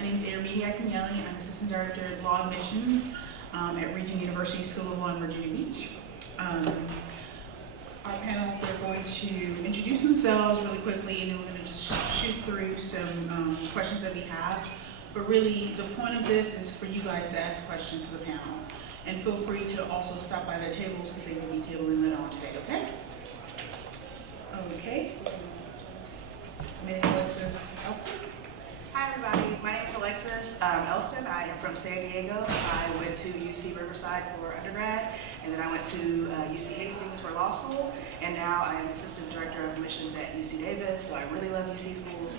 My name is Aramidi Akinyele. I'm Assistant Director of Law Admissions at Regent University School of Law in Virginia Beach. Our panel, they're going to introduce themselves really quickly, and then we're going to just shoot through some questions that we have. But really, the point of this is for you guys to ask questions to the panel. And feel free to also stop by their tables because they will be tabling later on today, okay? Okay. Ms. Alexis Elston. Hi everybody, my name is Alexis Elston. I am from San Diego. I went to UC Riverside for undergrad, and then I went to UC Hastings for law school, and now I am Assistant Director of Admissions at UC Davis, so I really love UC schools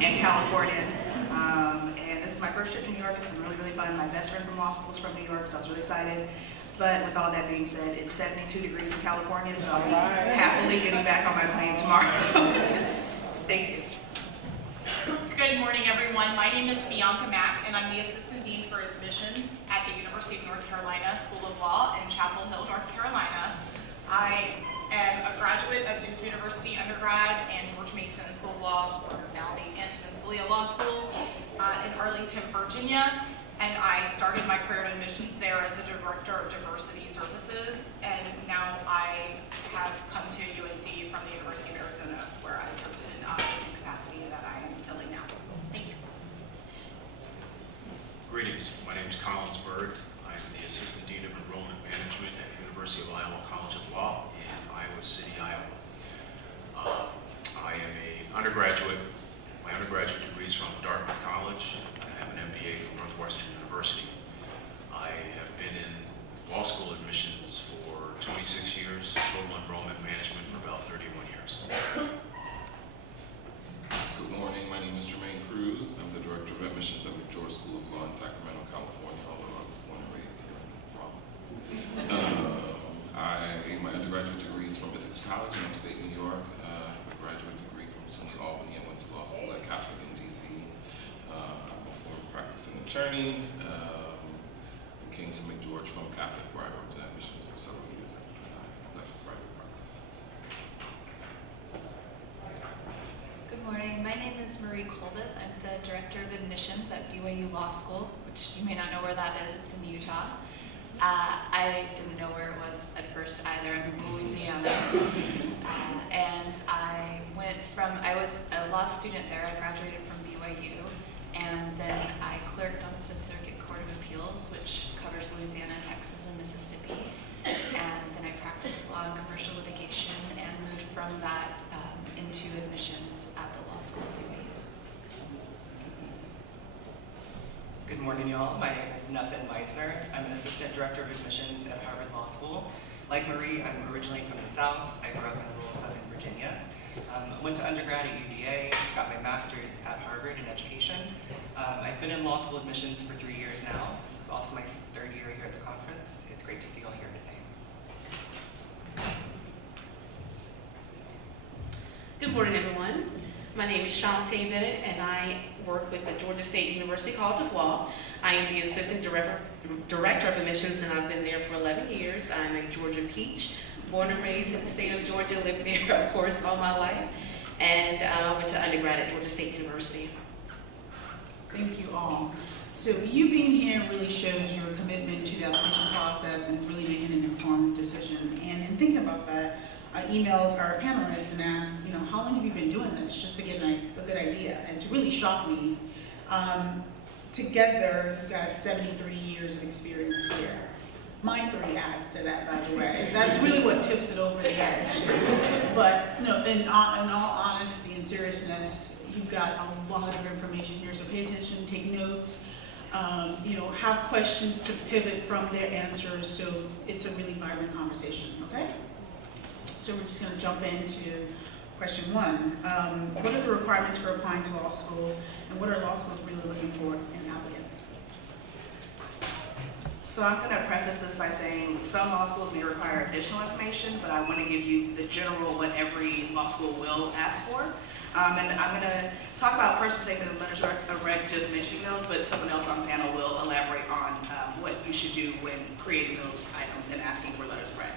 and California. And this is my first trip to New York. It's been really, really fun. My best friend from law school is from New York, so I was really excited. But with all that being said, it's 72 degrees in California, so I'll be happily getting back on my plane tomorrow. Thank you. Good morning, everyone. My name is Bianca Mack, and I'm the Assistant Dean for Admissions at the University of North Carolina School of Law in Chapel Hill, North Carolina. I am a graduate of Duke University undergrad and George Mason School of Law, or now the Antonin Scalia Law School in Arlington, Virginia. And I started my career in admissions there as the Director of Diversity Services, and now I have come to UNC from the University of Arizona, where I served in the capacity that I am filling now. Thank you. Greetings, my name is Collins Bird. I'm the Assistant Dean of Enrollment Management at the University of Iowa College of Law in Iowa City, Iowa. I am an undergraduate. My undergraduate degree is from Dartmouth College. I have an MBA from Northwestern University. I have been in law school admissions for 26 years, total enrollment management for about 31 years. Good morning, my name is Jermaine Cruz. I'm the Director of Admissions at the George School of Law in Sacramento, California, although I was born and raised here in Providence. My undergraduate degree is from Ithaca College in upstate New York. A graduate degree from SUNY Albany. I went to law school at Catholic in DC. Before practicing attorney, I came to McGeorge from Catholic, where I worked in admissions for several years after I left for private practice. Good morning. My name is Marie Colbeth. I'm the Director of Admissions at BYU Law School, which you may not know where that is. It's in Utah. I didn't know where it was at first either. I'm in Louisiana. And I was a law student there. I graduated from BYU. And then I clerked on the Fifth Circuit Court of Appeals, which covers Louisiana, Texas, and Mississippi. And then I practiced law and commercial litigation and moved from that into admissions at the law school at BYU. Good morning, y'all. My name is Nathan Meisner. I'm an Assistant Director of Admissions at Harvard Law School. Like Marie, I'm originally from the South. I grew up in rural Southern Virginia. Went to undergrad at UVA, got my master's at Harvard in education. I've been in law school admissions for 3 years now. This is also my third year here at the conference. It's great to see you all here today. Good morning, everyone. My name is Shantae Bennett, and I work with the Georgia State University College of Law. I am the Assistant Director of Admissions, and I've been there for 11 years. I'm a Georgia peach, born and raised in the state of Georgia, lived there, of course, all my life, and went to undergrad at Georgia State University. Thank you all. So you being here really shows your commitment to the application process and really making an informed decision. And in thinking about that, I emailed our panelists and asked, how long have you been doing this, just to get a good idea. And to really shock me, together you've got 73 years of experience here. My 3 adds to that, by the way. That's really what tips it over the edge. But no, in all honesty and seriousness, you've got a lot of information here, so pay attention, take notes, have questions to pivot from their answers, so it's a really vibrant conversation, okay? So we're just going to jump into question 1. What are the requirements for applying to law school, and what are law schools really looking for in applicants? So I'm going to preface this by saying some law schools may require additional information, but I want to give you the general what every law school will ask for. And I'm going to talk about personal statement and letters of rec, just mentioning those, but someone else on the panel will elaborate on what you should do when creating those items and asking for letters of rec.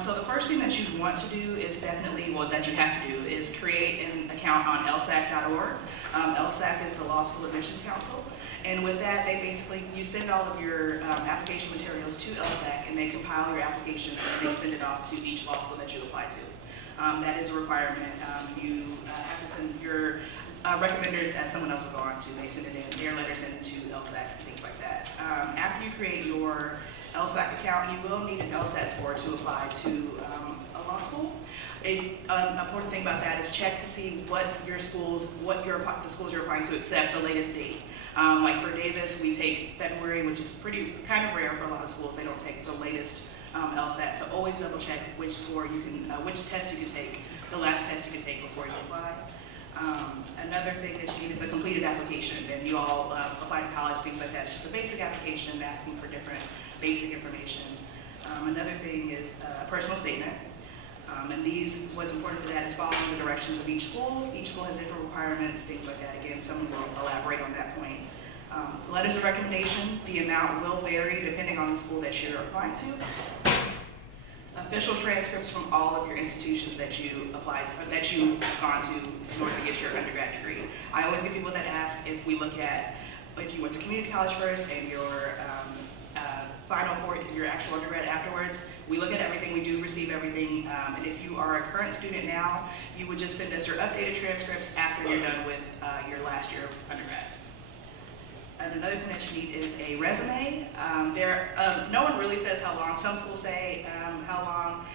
So the first thing that you want to do is definitely, well, that you have to do is create an account on lsac.org. LSAC is the Law School Admissions Council. And with that, they basically, you send all of your application materials to LSAC and they compile your applications and they send it off to each law school that you apply to. That is a requirement. You have to send your recommenders as someone else will go on to. They send it in, their letters into LSAC and things like that. After you create your LSAC account, you will need an LSAT score to apply to a law school. An important thing about that is check to see what your schools, the schools you're applying to accept the latest date. Like for Davis, we take February, which is it's kind of rare for a lot of schools. They don't take the latest LSAT. So always double check which score you can, which test you can take, the last test you can take before you apply. Another thing that you need is a completed application. And you all apply to college, things like that. It's just a basic application asking for different basic information. Another thing is a personal statement. And what's important for that is following the directions of each school. Each school has different requirements, things like that. Again, someone will elaborate on that point. Letters of recommendation, the amount will vary depending on the school that you're applying to. Official transcripts from all of your institutions that you applied to, that you've gone to in order to get your undergrad degree. I always get people that ask if we look at, if you went to community college first and your final for your actual undergrad afterwards, we look at everything, we do receive everything, and if you are a current student now, you would just send us your updated transcripts after you're done with your last year of undergrad. And another thing that you need is a resume. No one really says how long. Some schools say how long.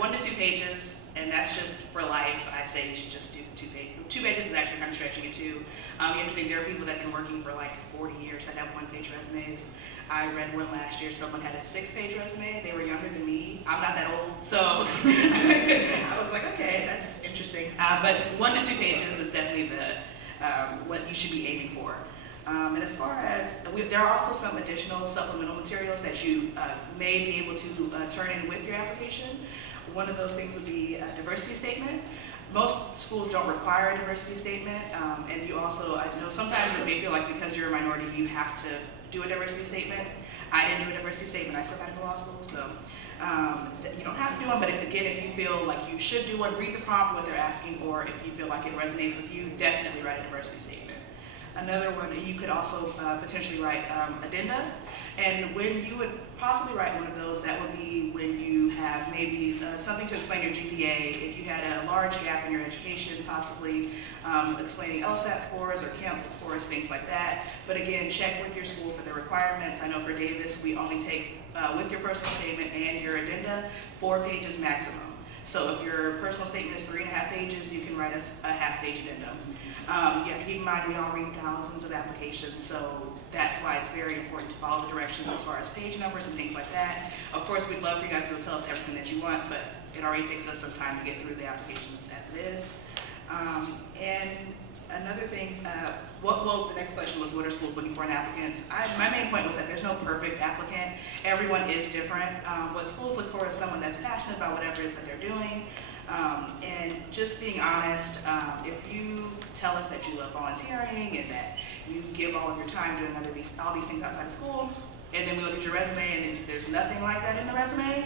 1 to 2 pages, and that's just for life. I say you should just do 2 pages. 2 pages is actually kind of stretching it too. You have to think there are people that have been working for like 40 years that have 1-page resumes. I read one last year, someone had a 6-page resume. They were younger than me. I'm not that old, so I was like, okay, that's interesting. But 1 to 2 pages is definitely what you should be aiming for. And as far as, there are also some additional supplemental materials that you may be able to turn in with your application. One of those things would be a diversity statement. Most schools don't require a diversity statement, and you also, I know sometimes it may feel like because you're a minority, you have to do a diversity statement. I didn't do a diversity statement, I still got to go to law school, so you don't have to do one, but again, if you feel like you should do one, read the prompt, what they're asking for. If you feel like it resonates with you, definitely write a diversity statement. Another one, you could also potentially write addenda, and when you would possibly write one of those, that would be when you have maybe something to explain your GPA, if you had a large gap in your education, possibly explaining LSAT scores or canceled scores, things like that. But again, check with your school for the requirements. I know for Davis, we only take, with your personal statement and your addenda, 4 pages maximum. So if your personal statement is 3.5 pages, you can write a half-page addendum. You have to keep in mind we all read thousands of applications, so that's why it's very important to follow the directions as far as page numbers and things like that. Of course, we'd love for you guys to be able to tell us everything that you want, but it already takes us some time to get through the applications as it is. And another thing, the next question was, what are schools looking for in applicants? My main point was that there's no perfect applicant. Everyone is different. What schools look for is someone that's passionate about whatever it is that they're doing. And just being honest, if you tell us that you love volunteering and that you give all of your time doing all these things outside of school, and then we look at your resume and then there's nothing like that in the resume,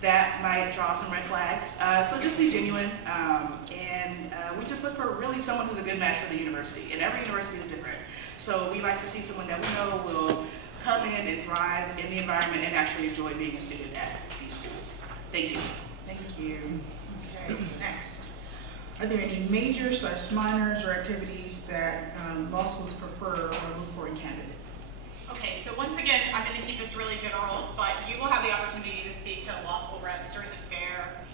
that might draw some red flags. So just be genuine, and we just look for really someone who's a good match for the university, and every university is different. So we like to see someone that we know will come in and thrive in the environment and actually enjoy being a student at these schools. Thank you. Thank you. Okay, next. Are there any major/minors or activities that law schools prefer or look for in candidates? Okay, so once again, I'm going to keep this really general, but you will have the opportunity to speak to law school reps during the fair.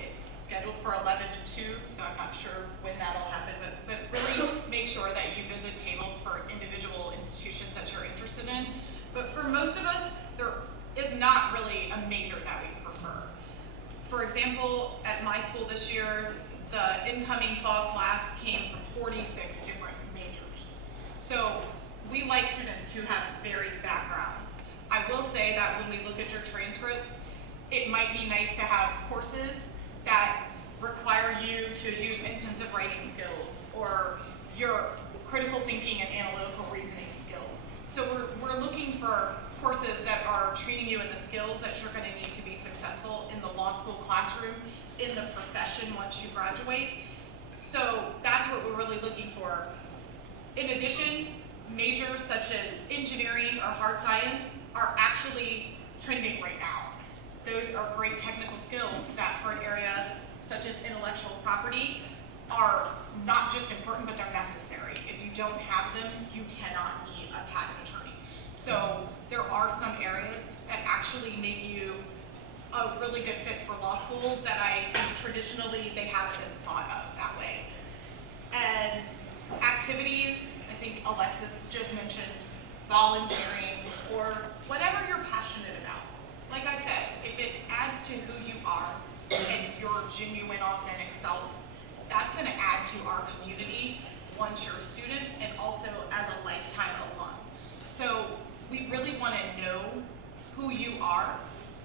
It's scheduled for 11 to 2, so I'm not sure when that'll happen, but really make sure that you visit tables for individual institutions that you're interested in. But for most of us, there is not really a major that we prefer. For example, at my school this year, the incoming fall class came from 46 different majors. So we like students who have varied backgrounds. I will say that when we look at your transcripts, it might be nice to have courses that require you to use intensive writing skills or In addition, majors such as engineering or hard science are actually trending right now. Those are great technical skills that for an area such as intellectual property are not just important, but they're necessary. If you don't have them, you cannot be a patent attorney. So there are some areas that actually make you a really good fit for law school that I think traditionally they haven't been thought of that way. And activities, I think Alexis just mentioned volunteering or whatever you're passionate about. Like I said, if it adds to who you are and your genuine, authentic self, that's going to add to our community once you're a student and also as a lifetime alum. So we really want to know who you are,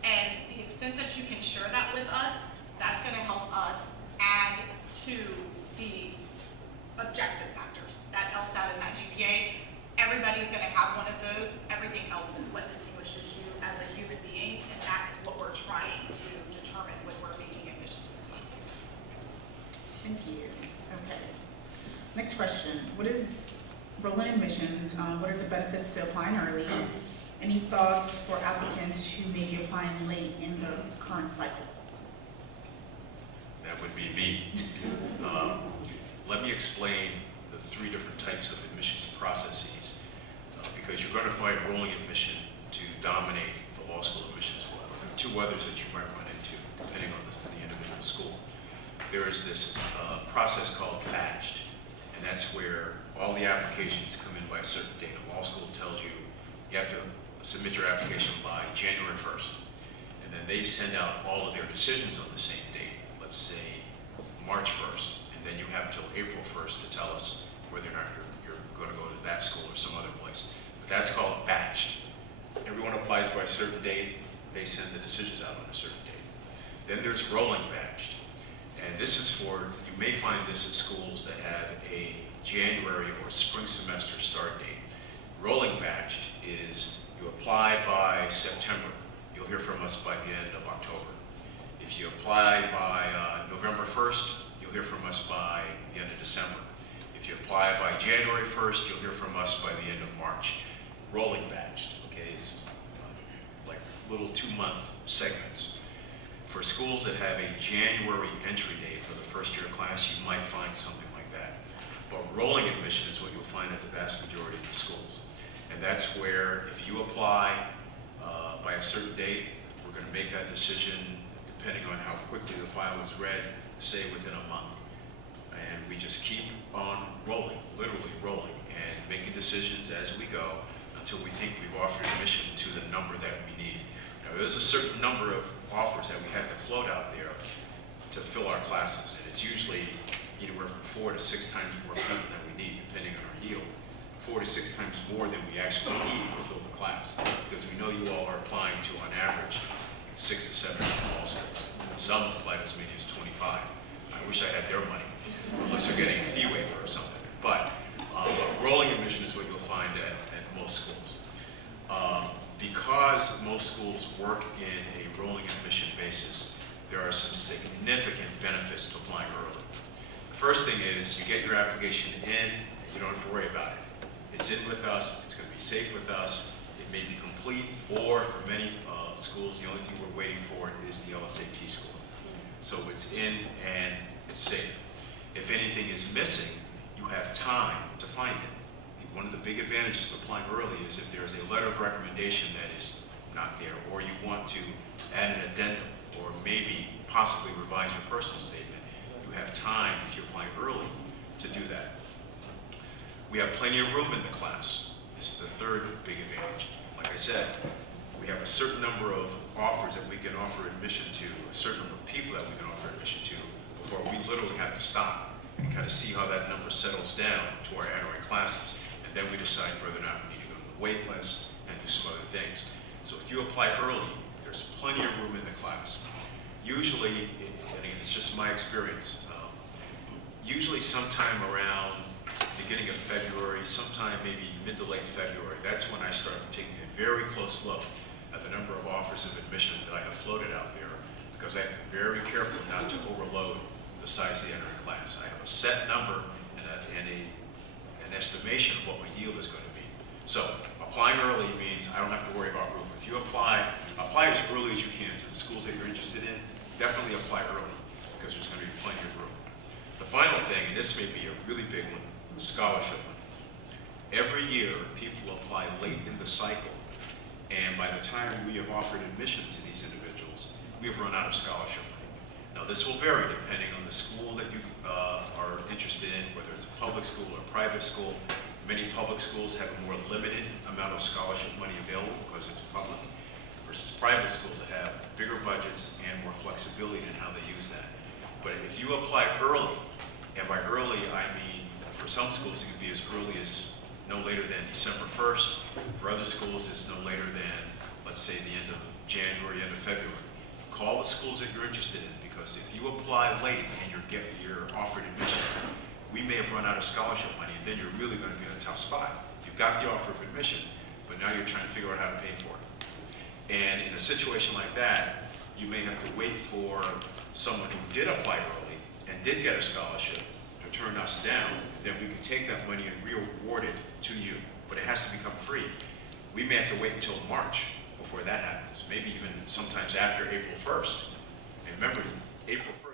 and the extent that you can share that with us, that's going to help us add to the objective factors, that LSAT and that GPA. Everybody's going to have one of those. Everything else is what distinguishes you as a human being, and that's what we're trying to determine when we're making admissions decisions. Thank you. Okay. Next question. What is rolling admissions? What are the benefits to applying early? Any thoughts for applicants who may be applying late in the current cycle? That would be me. Let me explain the three different types of admissions processes, because you're going to find rolling admission to dominate the law school admissions world. There are two others that you might run into, depending on the individual school. There is this process called batched, and that's where all the applications come in by a certain date. A law school tells you you have to submit your application by January 1st, and then they send out all of their decisions on the same date, let's say March 1st, and then you have until April 1st to tell us whether or not you're going to go to that school or some other place. But that's called batched. Everyone applies by a certain date, they send the decisions out on a certain date. Then there's rolling batched, and this is for, you may find this at schools that have a January or spring semester start date. Rolling batched is you apply by September, you'll hear from us by the end of October. If you apply by November 1st, you'll hear from us by the end of December. If you apply by January 1st, you'll hear from us by the end of March. Rolling batched, okay, it's like little 2-month segments. For schools that have a January entry date for the first year class, you might find something like that. But rolling admission is what you'll find at the vast majority of the schools. And that's where if you apply by a certain date, we're going to make that decision depending on how quickly the file is read, say within a month. And we just keep on rolling, literally rolling, and making decisions as we go until we think we've offered admission to the number that we need. Now, there's a certain number of offers that we have to float out there to fill our classes, and it's usually anywhere from 4 to 6 times more people than we need, depending on our yield. 4 to 6 times more than we actually need to fill the class, because we know you all are applying to, on average, 6 to 7 law schools. Some apply as many as 25. I wish I had their money, unless they're getting a fee waiver or something. But rolling admission is what you'll find at most schools. Because most schools work in a rolling admission basis, there are some significant benefits to applying early. The first thing is you get your application in, and you don't have to worry about it. It's in with us, it's going to be safe with us, it may be complete, or for many schools, the only thing we're waiting for is the LSAT score. So it's in and it's safe. If anything is missing, you have time to find it. One of the big advantages of applying early is if there's a letter of recommendation that is not there, or you want to add an addendum, or maybe possibly revise your personal statement, you have time, if you're applying early, to do that. We have plenty of room in the class. This is the third big advantage. Like I said, we have a certain number of offers that we can offer admission to, a certain number of people that we can offer admission to, before we literally have to stop and kind of see how that number settles down to our entering classes. And then we decide whether or not we need to go to the wait list and do some other things. So if you apply early, there's plenty of room in the class. Usually, and it's just my experience, usually sometime around beginning of February, sometime maybe mid to late February, that's when I start taking a very close look at the number of offers of admission that I have floated out there, because I have to be very careful not to overload the size of the entering class. I have a set number and an estimation of what my yield is going to be. So applying early means I don't have to worry about room. If you apply as early as you can to the schools that you're interested in. Definitely apply early because there's going to be plenty of room. The final thing, and this may be a really big one, scholarship money. Every year, people apply late in the cycle, and by the time we have offered admission to these individuals, we have run out of scholarship money. Now, this will vary depending on the school that you are interested in, whether it's a public school or a private school. Many public schools have a more limited amount of scholarship money available because it's public, versus private schools that have bigger budgets and more flexibility in how they use that. But if you apply early, and by early I mean for some schools it could be as early as no later than December 1st. For other schools it's no later than, let's say, the end of January, end of February. Call the schools that you're interested in, because if you apply late and you're offered admission, we may have run out of scholarship money, and then you're really going to be in a tough spot. You've got the offer of admission, but now you're trying to figure out how to pay for it. And in a situation like that, you may have to wait for someone who did apply early and did get a scholarship to turn us down. Then we can take that money and reward it to you, but it has to become free. We may have to wait until March before that happens, maybe even sometimes after April 1st. And remember, April 1st.